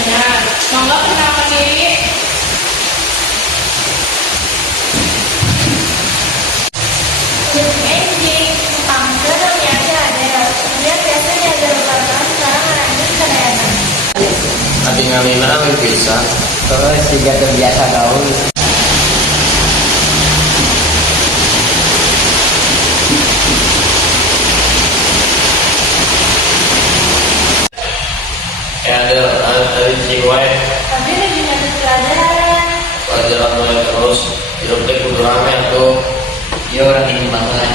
biasanya. Monggo perkenalkan diri. Magic, tampil biasa ada. Dia biasanya ada beberapa sekarang lanjut ke daerah. Tapi kami mana bisa. Terus juga terbiasa gaul. Ada jiwa Tapi lagi ada pelajaran. pelajaran mulai terus hidup teh kudu rame tuh. Iya orang ini banget.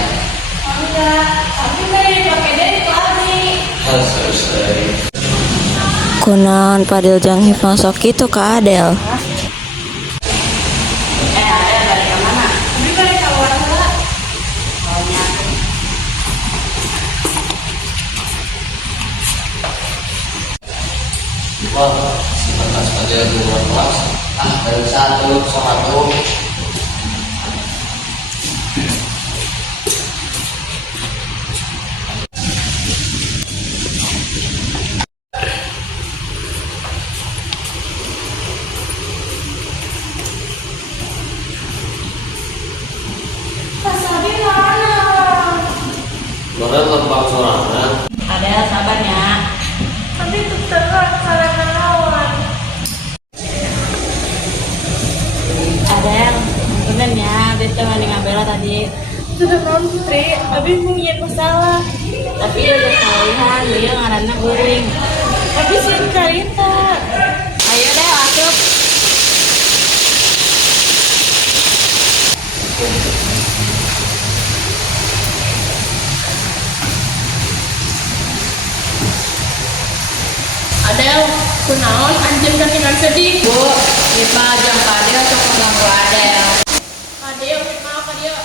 Oh enggak, tapi nggak dipakai dari kami. Harus dari Kunaon Padil Jang Hifang sok kitu ka Adel. Ada balik ke mana? Tapi balik ke luar enggak? wah sebatas aja di luar kelas. Baru satu. Pas Abi mana? Mana lempang sorangan. Ada sabarnya. Tapi tetap salah lawan. Ada bener ya, dia cuma ngabela tadi. Sudah non Putri, Abi punya masalah. Tapi udah kalian dia ngaranna guring. Abi sering cerita. Ayo deh masuk. Adel, kunaon anjeun kan sedih. Bu, Mipa jam Padil sok mengganggu Adel. Adel, maaf Adel.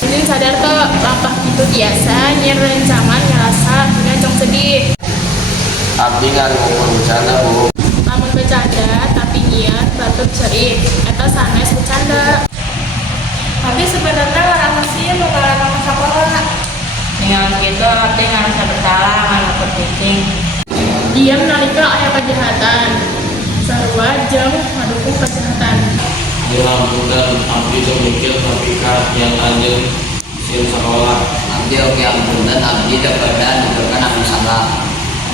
Ini sadar ke lapak itu biasa nyer rencaman ngerasa hingga cong sedih. Abdi kan ngomong bercanda bu. Lamun bercanda tapi nyian batuk cerik eta sanes bercanda. Tapi sebenarnya orang sih nu ngalarang sekolah. Tinggal gitu, Abdi ngerasa bersalah, nggak berpikir. Diam nalika aya kejahatan. Sarua jeung ngadukung kejahatan. Dihampunkan abdi mikir tapi yang anjing siun sekolah. Abdi oke ampunten abdi dapedan nuturkan anu salah.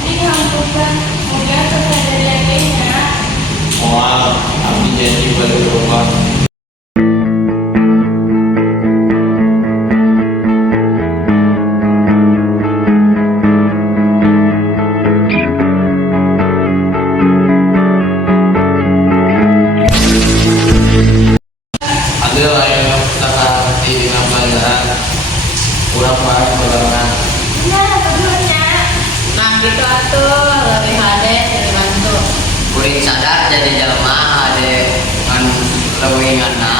Dihampunkan mudah terjadi lainnya. Moal abdi janji balik rumah. Ada lah yang tak di pelajaran kurang paham pegangan. Nah, benernya. Nah gitu atuh, lebih hade jadi bantu. Kuring sadar jadi jelema ade ngan leuwinganna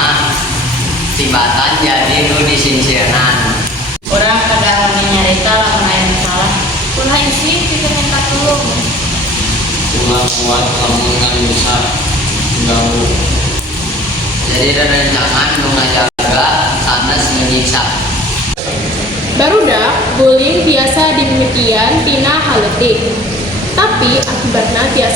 tibatan jadi nu disinsienan. Orang kadang nyarita lamun aya masalah. Kulah isi kita minta tolong. Kurang kuat lamun kan bisa mengganggu. Jadi rerencangan nu ngajaga sanes menyiksa. Barudak bullying biasa dimimitian tina haletik. Tapi akibatnya tiasa